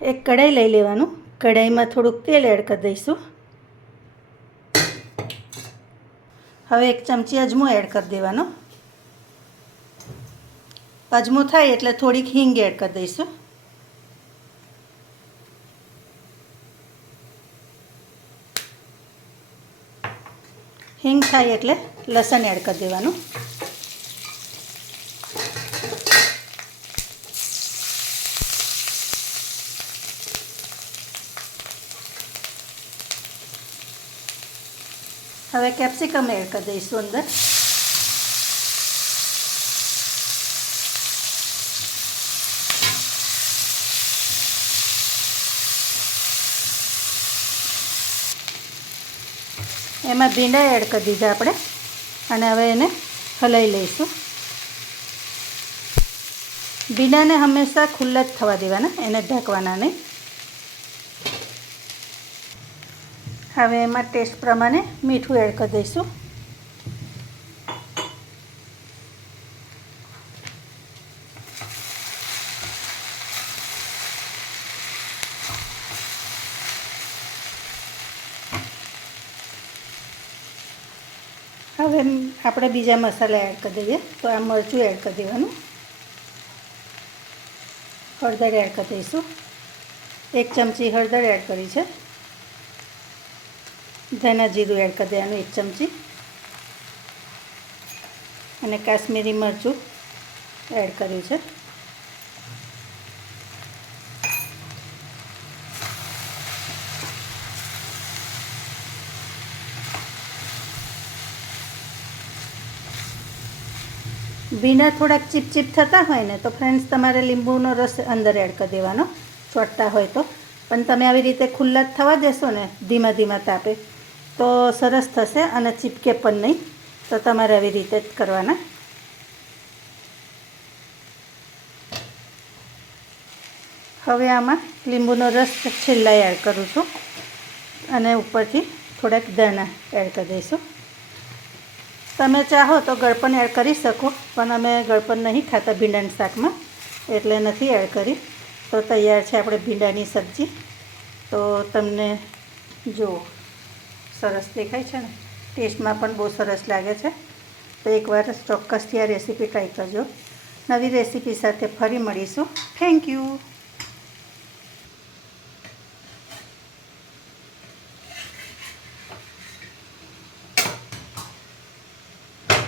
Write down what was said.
એક કઢાઈ લઈ લેવાનું. કઢાઈમાં થોડુંક તેલ એડ કરી દઈશું. હવે 1 ચમચી અજમો એડ કરી દેવાનો. અજમો થાય એટલે થોડીક હિંગ એડ કરી દઈશું. હિંગ થાય એટલે લસણ એડ કરી દેવાનું. હવે કેપ્સિકમ એડ કરી દઈશું અંદર. એમાં ભીંડા એડ કરી દીધા આપણે અને હવે એને હલાવી લઈશું. ભીંડાને હંમેશા ખુલ્લા જ થવા દેવાના, એને ઢાંકવાના નહીં. હવે એમાં ટેસ્ટ પ્રમાણે મીઠું એડ કરી દઈશું. હવે આપણે બીજા મસાલા એડ કરી દઈએ. તો આ મરચું એડ કરી દેવાનું. હળદર એડ કરી દઈશું. 1 ચમચી હળદર એડ કરી છે. ધાણા જીરું એડ કરી દેવાનું 1 ચમચી અને કાશ્મીરી મરચું એડ કર્યું છે. ભીંડા થોડાક ચીપચીપ થતા હોય ને તો ફ્રેન્ડ્સ તમારે લીંબુનો રસ અંદર એડ કરી દેવાનો, ચોટતા હોય તો. પણ તમે આવી રીતે ખુલ્લા જ થવા દેશો ને ધીમા ધીમા તાપે તો સરસ થશે અને ચીપકે પણ નહીં. તો તમારે આવી રીતે જ કરવાના. હવે આમાં લીંબુનો રસ છેલ્લા એડ કરું છું અને ઉપરથી થોડાક દાણા એડ કરી દઈશું. તમે ચાહો તો ગળપણ એડ કરી શકો, પણ અમે ગળપણ નહીં ખાતા ભીંડાના શાકમાં એટલે નથી એડ કરી. તો તૈયાર છે આપણે ભીંડાની સબ્જી. તો તમને જુઓ સરસ દેખાય છે ને, ટેસ્ટમાં પણ બહુ સરસ લાગે છે. તો એકવાર ચોક્કસથી આ રેસીપી ટ્રાય કરજો. નવી રેસીપી સાથે ફરી મળીશું. Thank you.